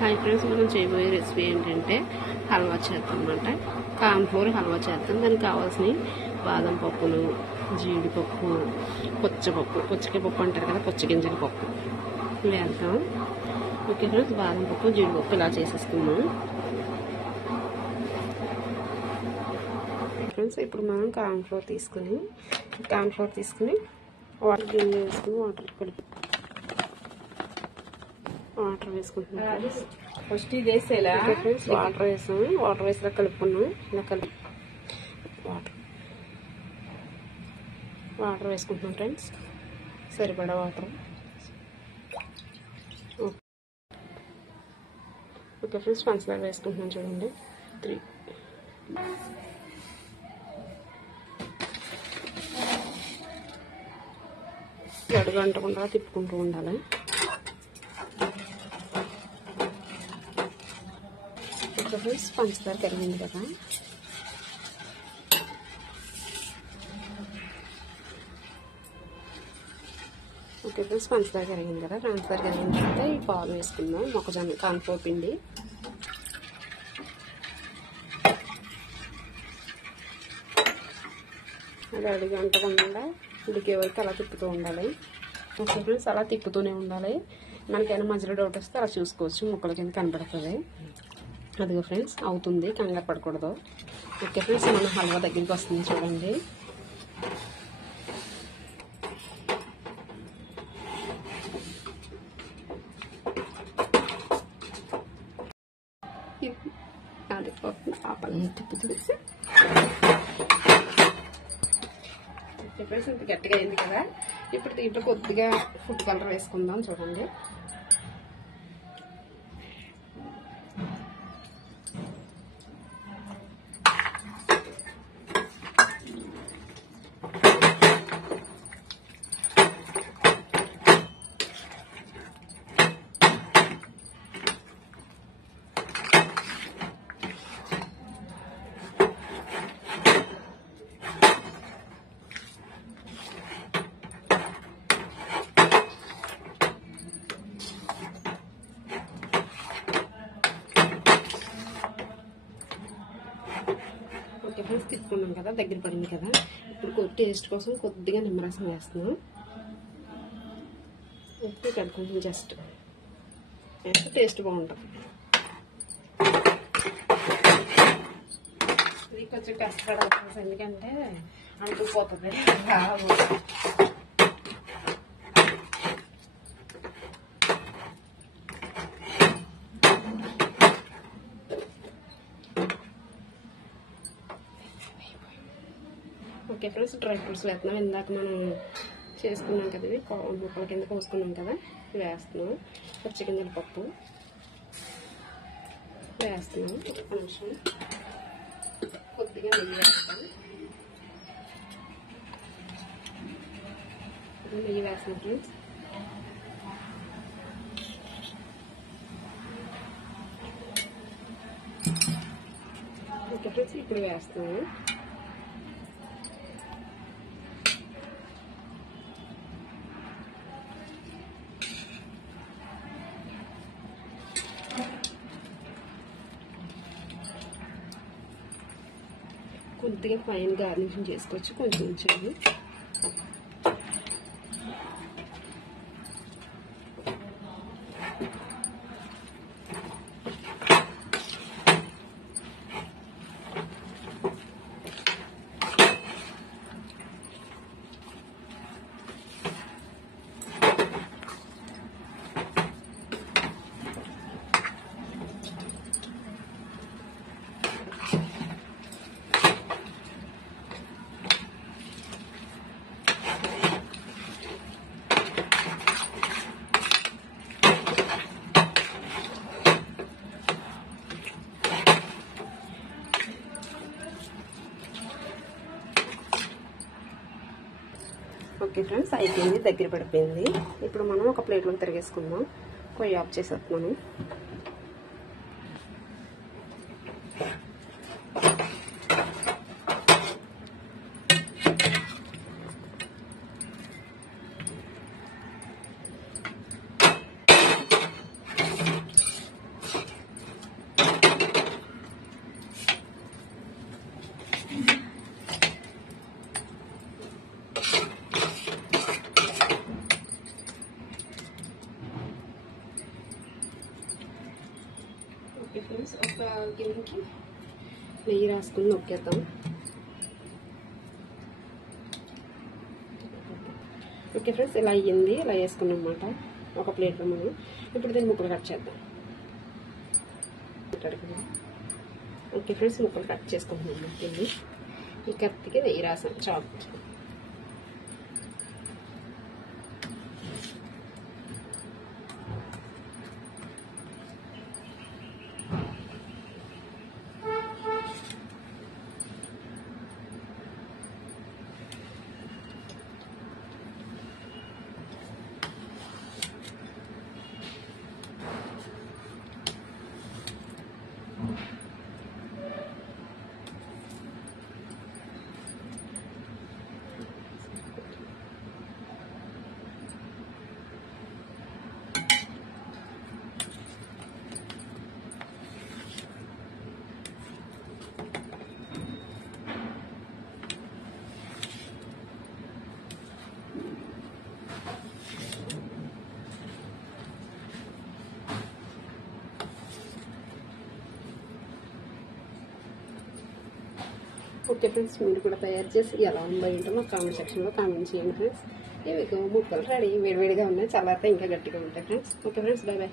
Hi friends, మనం చేయబోయే recipe ఏంటంటే హల్వా చేస్తాం అన్నమాట. కార్న్ ఫ్లోర్ హల్వా చేస్తాం. దానికి కావాల్సిన బాదం పప్పులు, జీడిపప్పు, పుచ్చకాయ పప్పు అంటారు కదా, పుచ్చగింజల పప్పు వేద్దాం. ఓకే ఫ్రెండ్స్, బాదం పప్పు, జీడిపప్పు ఇలా చేసేసుకున్నాం ఫ్రెండ్స్. ఇప్పుడు మనం కార్న్ ఫ్లోర్ తీసుకుని వాటర్ గిన్నె వేసుకుని వాటర్ వేసుకుంటున్నాం. ఫస్ట్ ఇది వేసేలా ఫ్రెండ్స్ వాటర్ వేసాము. వాటర్ వేసి కలుపుకున్నాం. ఇలా వాటర్ వేసుకుంటున్నాం ఫ్రెండ్స్, సరిపడా వాటర్. ఓకే ఫ్రెండ్స్, పంచదార వేసుకుంటున్నాం చూడండి. 3 గంటకుండా తిప్పుకుంటూ ఉండాలి. ఓకే ఫ్రెండ్స్, పంచదార కరిగింది కదా, పంచదార కరిగిన తర్వాత ఈ పాలు వేసుకుందాం. మొక్కజొన్న కాన్ఫ్లోర్ పిండి అది అడుగంటకుండా ఉడికే వరకు అలా తిప్పుతూ ఉండాలి. ఓకే ఫ్రెండ్స్, అలా తిప్పుతూనే ఉండాలి. మనకైనా మధ్యలో డౌట్ వస్తే అలా చూసుకోవచ్చు, ముక్కల కింద కనబడుతుంది. అదిగో ఫ్రెండ్స్ అవుతుంది, కంగారు పడకూడదు. ఓకే ఫ్రెండ్స్, మన హల్వా దగ్గరికి వస్తుంది చూడండి. అది ఆపల్ని తిప్పుతుంది. ఓకే ఫ్రెండ్స్, ఇంత గట్టిగా అయింది కదా. ఇప్పుడు దీంట్లో కొద్దిగా ఫుడ్ కలర్ వేసుకుందాం చూడండి. ఓకే ఫ్రెండ్స్, తిప్పుకున్నాం కదా, దగ్గర పడింది కదా. ఇప్పుడు టేస్ట్ కోసం కొద్దిగా నిమ్మరసం వేస్తున్నాం. ఉప్పు కొంచెం జస్ట్ వేస్తే టేస్ట్ బాగుంటుంది. ఇది కొంచెం కష్టపడాలి, ఎందుకంటే అంటుకుపోతుంది. ఓకే ఫ్రెండ్స్, డ్రై ఫ్రూట్స్ వేస్తున్నాం. ఇందాక మనం చేసుకున్నాం కదా, ఇవి ముక్కల కింద కోసుకున్నాం కదా, ఇవి వేస్తున్నాం. పుచ్చగింజల పప్పు వేస్తున్నాం. ఒక నిమిషం కొద్దిగా నెయ్యి వేస్తాం. నెయ్యి వేస్తున్నాం ఫ్రెండ్స్. ఓకే ఫ్రెండ్స్, ఇప్పుడు వేస్తున్నాము. కొద్దిగా ఫైన్ గార్నిషింగ్ చేసుకోవచ్చు, కొంచెం ఉంచండి. ఓకే ఫ్రెండ్స్, అయిపోయింది, దగ్గర పడిపోయింది. ఇప్పుడు మనం ఒక ప్లేట్లో తిరిగేసుకుందాం. పొయ్యి ఆఫ్ చేసేస్తున్నాను. ఓకే ఫ్రెండ్స్, ఒక గిన్నెకి నెయ్యి రాసుకుని నొక్కేద్దాం. ఓకే ఫ్రెండ్స్, ఇలా అయ్యింది. ఇలా వేసుకున్నాం అన్నమాట ఒక ప్లేట్లో మనం. ఇప్పుడు దీన్ని ముక్కలు కట్ చేద్దాం. ఓకే ఫ్రెండ్స్, ముక్కలు కట్ చేసుకుంటున్నాం. దీన్ని ఈ కత్తికి నెయ్యి రాసాం చాప్. ఓకే ఫ్రెండ్స్, మీరు కూడా తయారు చేసి ఎలా ఉందో ఏంటో మా కామెంట్ సెక్షన్లో కామెంట్ చేయండి ఫ్రెండ్స్. ఇవి ముక్కలు రెడీ, వేడివేడిగా ఉన్నాయి. చల్లారితే ఇంకా గట్టిగా ఉంటాయి friends. Okay friends, bye bye.